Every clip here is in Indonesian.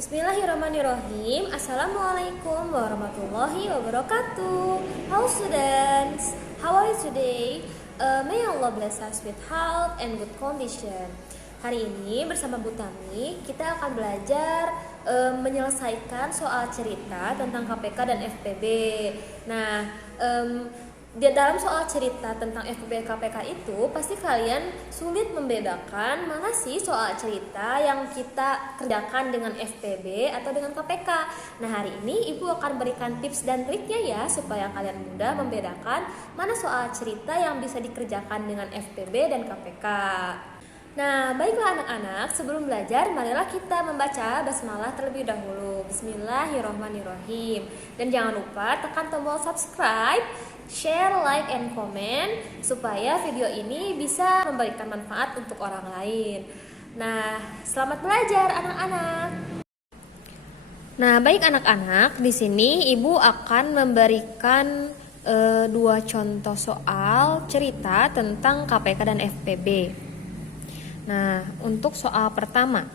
Bismillahirrahmanirrahim. Assalamualaikum warahmatullahi wabarakatuh. Hello students, how are you today? May Allah bless us with health and good condition. Hari ini bersama Bu Tami kita akan belajar menyelesaikan soal cerita tentang KPK dan FPB. Nah, di dalam soal cerita tentang FPB KPK itu pasti kalian sulit membedakan mana sih soal cerita yang kita kerjakan dengan FPB atau dengan KPK. Nah, hari ini Ibu akan berikan tips dan triknya ya supaya kalian mudah membedakan mana soal cerita yang bisa dikerjakan dengan FPB dan KPK. Nah, baiklah anak-anak, sebelum belajar marilah kita membaca basmalah terlebih dahulu. Bismillahirrahmanirrahim. Dan jangan lupa tekan tombol subscribe, share, like, and comment supaya video ini bisa memberikan manfaat untuk orang lain. Nah, selamat belajar anak-anak. Nah, baik anak-anak, di sini Ibu akan memberikan dua contoh soal cerita tentang KPK dan FPB. Nah, untuk soal pertama,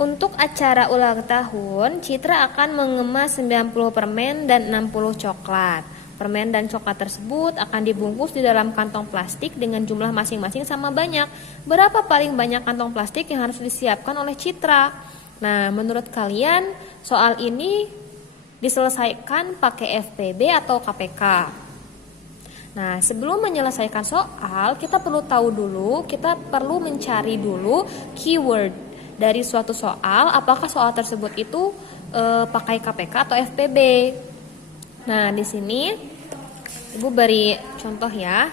untuk acara ulang tahun, Citra akan mengemas 90 permen dan 60 coklat. Permen dan coklat tersebut akan dibungkus di dalam kantong plastik dengan jumlah masing-masing sama banyak. Berapa paling banyak kantong plastik yang harus disiapkan oleh Citra? Nah, menurut kalian soal ini diselesaikan pakai FPB atau KPK? Nah, sebelum menyelesaikan soal, kita perlu tahu dulu, kita perlu mencari dulu keyword dari suatu soal, apakah soal tersebut itu pakai KPK atau FPB. Nah, di sini Ibu beri contoh ya.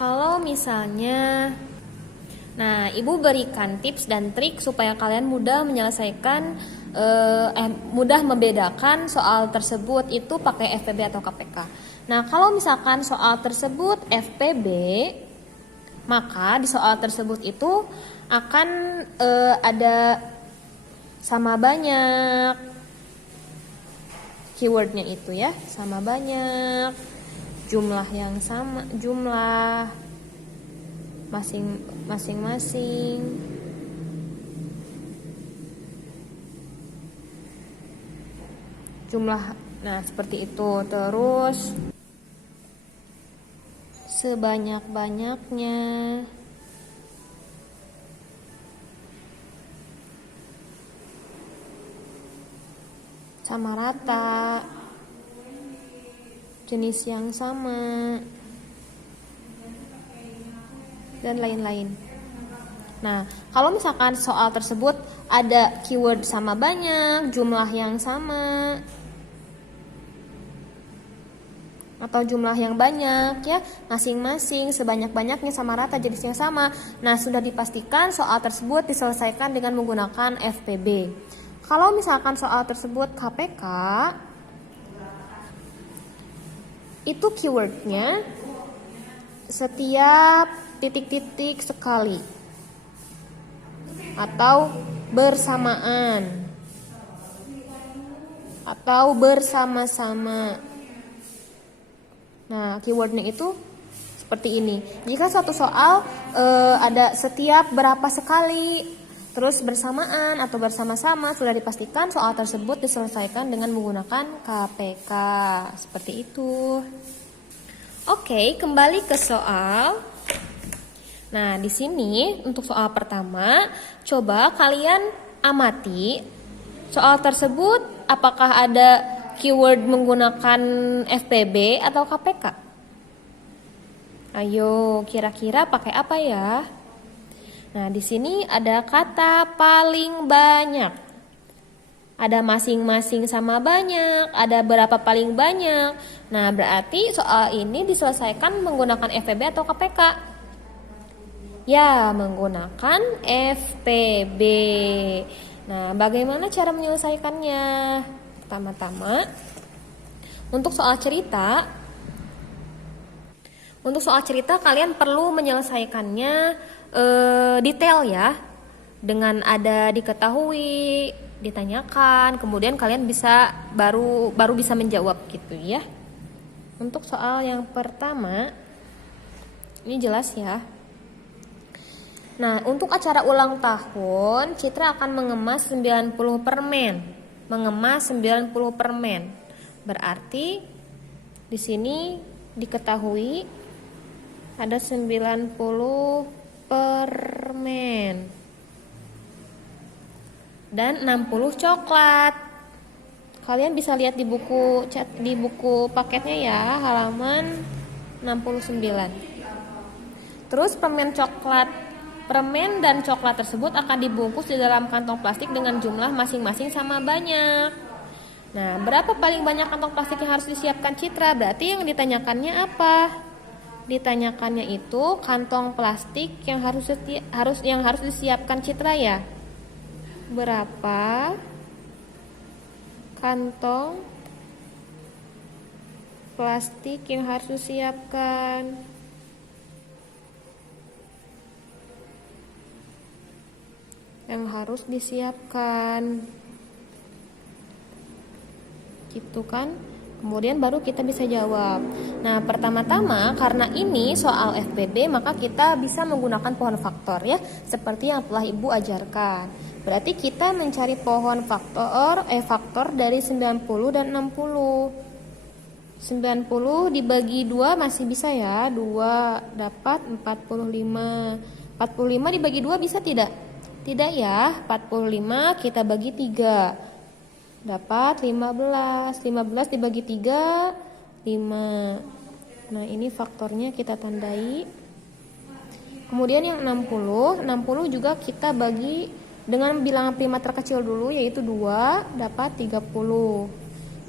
Kalau misalnya, nah, Ibu berikan tips dan trik supaya kalian mudah menyelesaikan, mudah membedakan soal tersebut itu pakai FPB atau KPK. Nah, kalau misalkan soal tersebut FPB, maka di soal tersebut itu akan ada sama banyak keywordnya itu ya, sama banyak, jumlah yang sama, jumlah masing-masing. Jumlah, nah seperti itu. Terus sebanyak-banyaknya, sama rata, jenis yang sama, dan lain-lain. Nah, kalau misalkan soal tersebut ada keyword sama banyak, jumlah yang sama, atau jumlah yang banyak ya, masing-masing, sebanyak-banyaknya, sama rata, jenisnya sama. Nah, sudah dipastikan soal tersebut diselesaikan dengan menggunakan FPB. Kalau misalkan soal tersebut KPK, itu keywordnya setiap titik-titik sekali atau bersamaan atau bersama-sama. Nah, keywordnya itu seperti ini. Jika satu soal ada setiap berapa sekali, terus bersamaan atau bersama-sama, sudah dipastikan soal tersebut diselesaikan dengan menggunakan KPK. Seperti itu. Oke, kembali ke soal. Nah, di sini untuk soal pertama, coba kalian amati soal tersebut apakah ada keyword menggunakan FPB atau KPK? Ayo, kira-kira pakai apa ya? Nah, di sini ada kata paling banyak. Ada masing-masing sama banyak, ada berapa paling banyak. Nah, berarti soal ini diselesaikan menggunakan FPB atau KPK? Ya, menggunakan FPB. Nah, bagaimana cara menyelesaikannya? Pertama-tama, untuk soal cerita kalian perlu menyelesaikannya detail ya, dengan ada diketahui, ditanyakan, kemudian kalian bisa baru bisa menjawab gitu ya. Untuk soal yang pertama, ini jelas ya. Nah, untuk acara ulang tahun, Citra akan mengemas 90 permen. Mengemas 90 permen. Berarti di sini diketahui ada 90 permen dan 60 coklat. Kalian bisa lihat di buku paketnya ya, halaman 69. Terus permen dan coklat tersebut akan dibungkus di dalam kantong plastik dengan jumlah masing-masing sama banyak. Nah, berapa paling banyak kantong plastik yang harus disiapkan Citra? Berarti yang ditanyakannya apa? Ditanyakannya itu kantong plastik yang harus disiapkan Citra ya. Berapa kantong plastik yang harus disiapkan? Yang harus disiapkan. Gitu kan? Kemudian baru kita bisa jawab. Nah, pertama-tama karena ini soal FPB, maka kita bisa menggunakan pohon faktor ya, seperti yang telah Ibu ajarkan. Berarti kita mencari pohon faktor dari 90 dan 60. 90 dibagi 2 masih bisa ya, 2 dapat 45. 45 dibagi 2 bisa tidak? Tidak ya, 45 kita bagi 3. Dapat 15. 15 dibagi 3, 5. Nah, ini faktornya kita tandai. Kemudian yang 60 juga kita bagi dengan bilangan prima terkecil dulu, yaitu 2, dapat 30.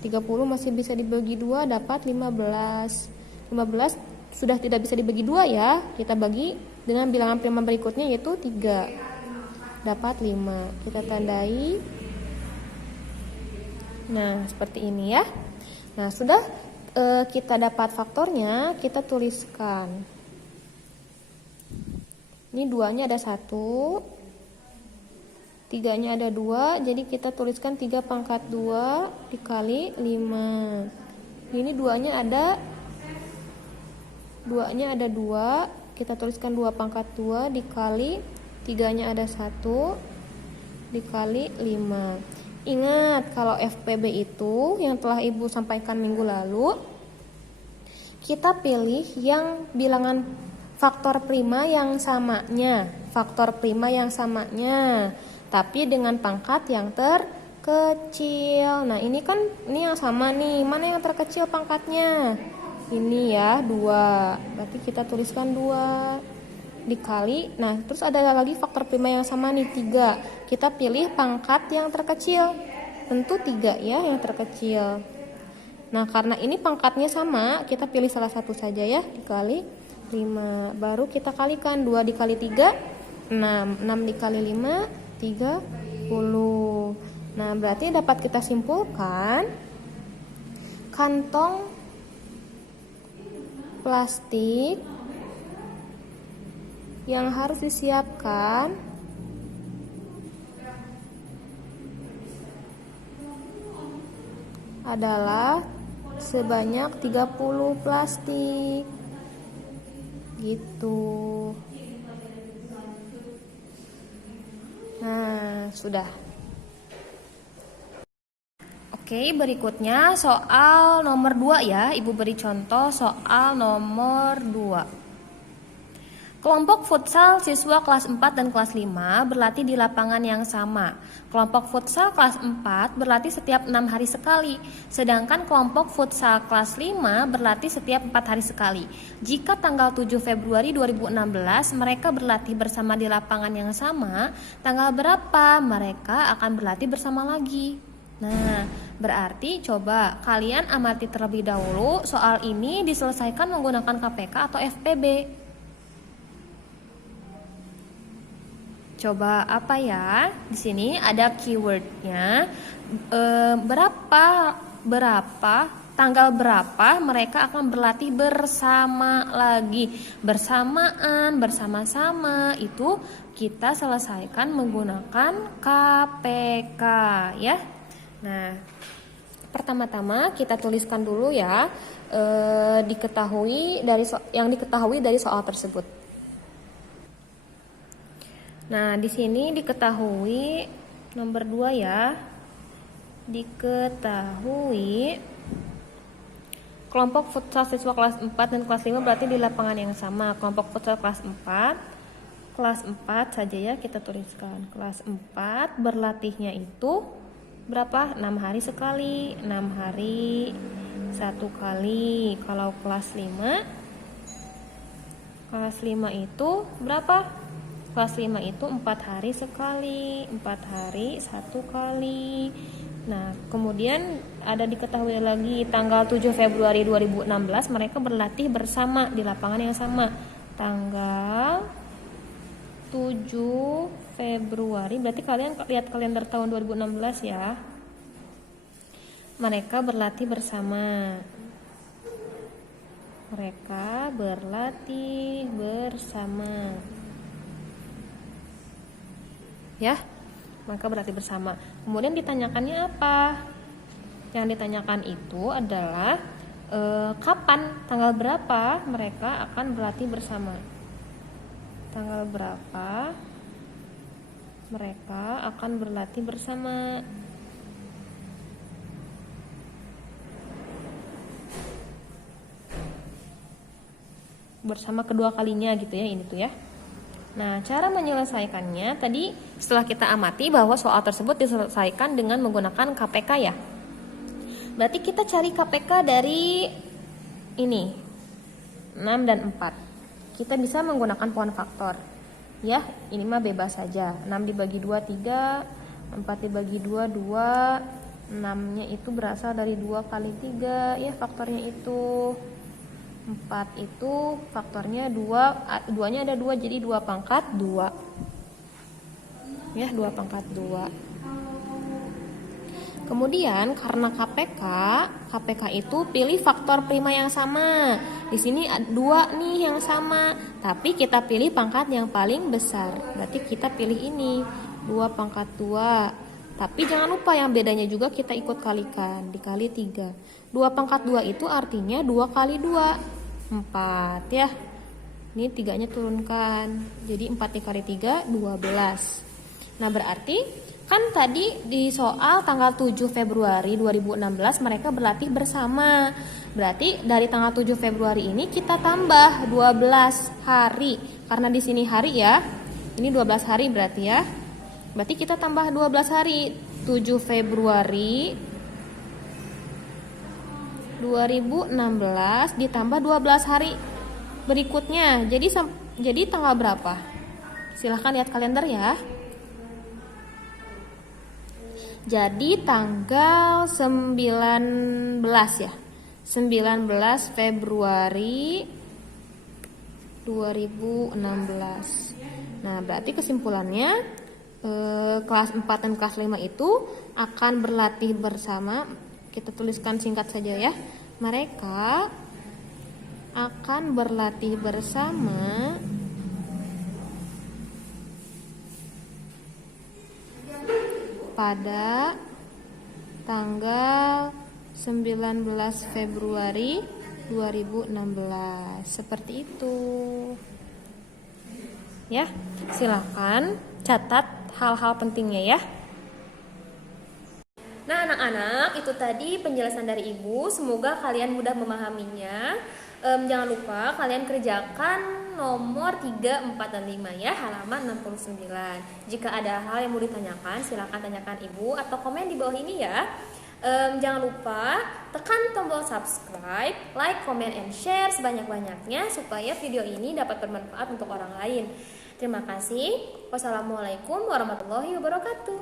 30 masih bisa dibagi 2, dapat 15. 15 sudah tidak bisa dibagi 2 ya. Kita bagi dengan bilangan prima berikutnya, yaitu 3. Dapat 5. Kita tandai. Nah, seperti ini ya. Nah, sudah kita dapat faktornya, kita tuliskan. Ini 2-nya ada 1, 3-nya ada 2, jadi kita tuliskan 3 pangkat 2 dikali 5. Ini 2-nya ada 2, kita tuliskan 2 pangkat 2 dikali 3-nya ada 1 dikali 5. Ingat, kalau FPB itu yang telah Ibu sampaikan minggu lalu, kita pilih yang bilangan faktor prima yang samanya, tapi dengan pangkat yang terkecil. Nah, ini yang sama nih, mana yang terkecil pangkatnya? Ini ya, 2. Berarti kita tuliskan 2 dikali, nah terus ada lagi faktor prima yang sama nih, 3. Kita pilih pangkat yang terkecil, tentu 3 ya yang terkecil. Nah, karena ini pangkatnya sama, kita pilih salah satu saja ya, dikali 5. Baru kita kalikan, 2 dikali 3, 6. 6 dikali 5, 30. Nah, berarti dapat kita simpulkan kantong plastik yang harus disiapkan adalah sebanyak 30 plastik. Gitu. Nah, sudah. Oke, berikutnya soal nomor 2 ya. Ibu beri contoh soal nomor 2. Kelompok futsal siswa kelas 4 dan kelas 5 berlatih di lapangan yang sama. Kelompok futsal kelas 4 berlatih setiap 6 hari sekali, sedangkan kelompok futsal kelas 5 berlatih setiap 4 hari sekali. Jika tanggal 7 Februari 2016 mereka berlatih bersama di lapangan yang sama, tanggal berapa mereka akan berlatih bersama lagi? Nah, berarti coba kalian amati terlebih dahulu soal ini diselesaikan menggunakan KPK atau FPB. Coba apa ya? Di sini ada keywordnya, tanggal berapa mereka akan berlatih bersama lagi. Bersamaan, bersama-sama itu kita selesaikan menggunakan KPK ya. Nah, pertama-tama kita tuliskan dulu ya, yang diketahui dari soal tersebut. Nah, di sini diketahui nomor 2 ya. Diketahui kelompok futsal siswa kelas 4 dan kelas 5 berarti di lapangan yang sama. Kelompok futsal kelas 4 saja ya kita tuliskan. Kelas 4 berlatihnya itu berapa? 6 hari sekali. 6 hari 1 kali. Kalau kelas 5 itu berapa? Kelas 5 itu 4 hari sekali. 4 hari 1 kali. Nah, kemudian ada diketahui lagi tanggal 7 Februari 2016 mereka berlatih bersama di lapangan yang sama. Tanggal 7 Februari, berarti kalian lihat kalender tahun 2016 ya. Mereka berlatih bersama. Mereka berlatih bersama. Ya, maka berlatih bersama. Kemudian ditanyakannya apa? Yang ditanyakan itu adalah kapan, tanggal berapa mereka akan berlatih bersama. Tanggal berapa mereka akan berlatih bersama. Bersama kedua kalinya gitu ya, ini tuh ya. Nah, cara menyelesaikannya tadi setelah kita amati bahwa soal tersebut diselesaikan dengan menggunakan KPK ya. Berarti kita cari KPK dari ini 6 dan 4. Kita bisa menggunakan pohon faktor. Ya, ini mah bebas saja. 6 dibagi 2 3, 4 dibagi 2 2. 6-nya itu berasal dari 2 kali 3 ya, faktornya itu 4 itu faktornya 2, 2-nya ada 2 jadi 2 pangkat 2. Ya, 2 pangkat 2. Kemudian karena KPK itu pilih faktor prima yang sama. Di sini 2 nih yang sama, tapi kita pilih pangkat yang paling besar. Berarti kita pilih ini 2 pangkat 2. Tapi jangan lupa yang bedanya juga kita ikut kalikan, dikali 3. 2 pangkat 2 itu artinya 2 kali 2, 4 ya. Ini 3-nya turunkan. Jadi 4 dikali 3, 12. Nah, berarti kan tadi di soal tanggal 7 Februari 2016 mereka berlatih bersama. Berarti dari tanggal 7 Februari ini kita tambah 12 hari. Karena di sini hari ya. Ini 12 hari berarti ya. Berarti kita tambah 12 hari. 7 Februari 2016 ditambah 12 hari berikutnya. Jadi tanggal berapa? Silahkan lihat kalender ya. Jadi tanggal 19 ya. 19 Februari 2016. Nah, berarti kesimpulannya kelas 4 dan kelas 5 itu akan berlatih bersama. Kita tuliskan singkat saja ya. Mereka akan berlatih bersama pada tanggal 19 Februari 2016. Seperti itu. Ya, silakan catat hal-hal pentingnya ya. Nah, anak-anak, itu tadi penjelasan dari Ibu. Semoga kalian mudah memahaminya. Jangan lupa kalian kerjakan nomor 3, 4, dan 5 ya, halaman 69. Jika ada hal yang mau ditanyakan, silakan tanyakan Ibu atau komen di bawah ini ya. Jangan lupa tekan tombol subscribe, like, comment, and share sebanyak-banyaknya supaya video ini dapat bermanfaat untuk orang lain. Terima kasih. Wassalamualaikum warahmatullahi wabarakatuh.